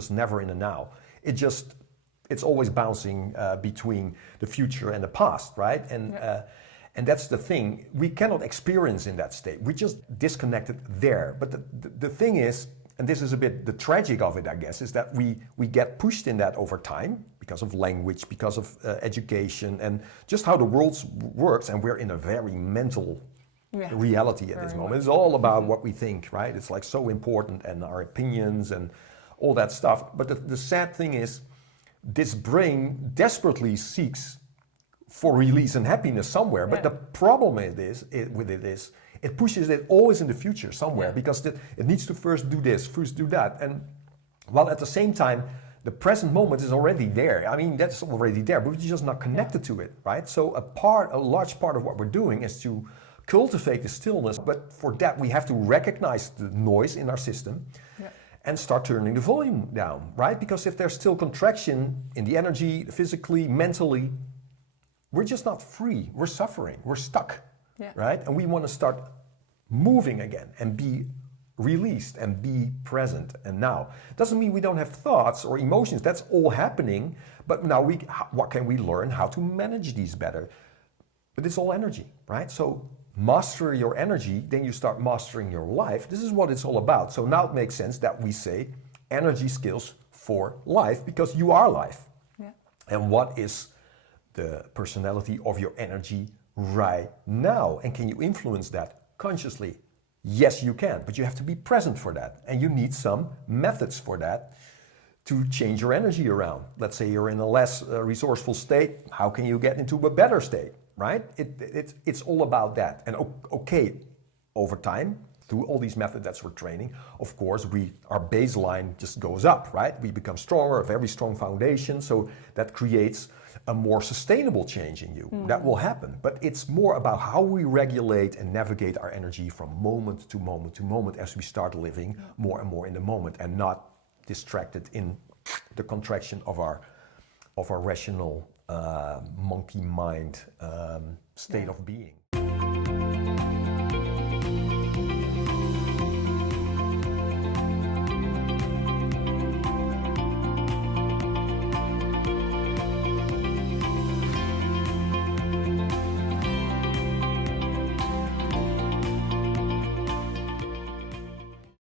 just never in the now. It's always bouncing between the future and the past, right? And that's the thing. We cannot experience in that state. We just disconnected there. But the thing is, and this is a bit the tragic of it, I guess, is that we get pushed in that over time because of language, because of education, and just how the world works. And we're in a very mental reality at this moment. It's all about what we think, right? It's like so important, and our opinions and all that stuff. But the sad thing is, this brain desperately seeks for release and happiness somewhere. But the problem with it is it pushes it always in the future somewhere, because it needs to first do this, first do that. And while at the same time, the present moment is already there. I mean, that's already there, but we're just not connected to it, right? So a large part of what we're doing is to cultivate the stillness. But for that, we have to recognize the noise in our system and start turning the volume down, right? Because if there's still contraction in the energy, physically, mentally, we're just not free. We're suffering. We're stuck, right? And we want to start moving again and be released and be present and now. Doesn't mean we don't have thoughts or emotions. That's all happening. But now what can we learn? How to manage these better? But it's all energy, right? So master your energy, then you start mastering your life. This is what it's all about. So now it makes sense that we say energy skills for life, because you are life. And what is the personality of your energy right now? And can you influence that consciously? Yes, you can, but you have to be present for that. And you need some methods for that to change your energy around. Let's say you're in a less resourceful state. How can you get into a better state, right? It's all about that. And okay, over time, through all these methods that we're training, of course, our baseline just goes up, right? We become stronger, a very strong foundation. So that creates a more sustainable change in you. That will happen. But it's more about how we regulate and navigate our energy from moment to moment to moment as we start living more and more in the moment, and not distracted in the contraction of our rational monkey mind state of being.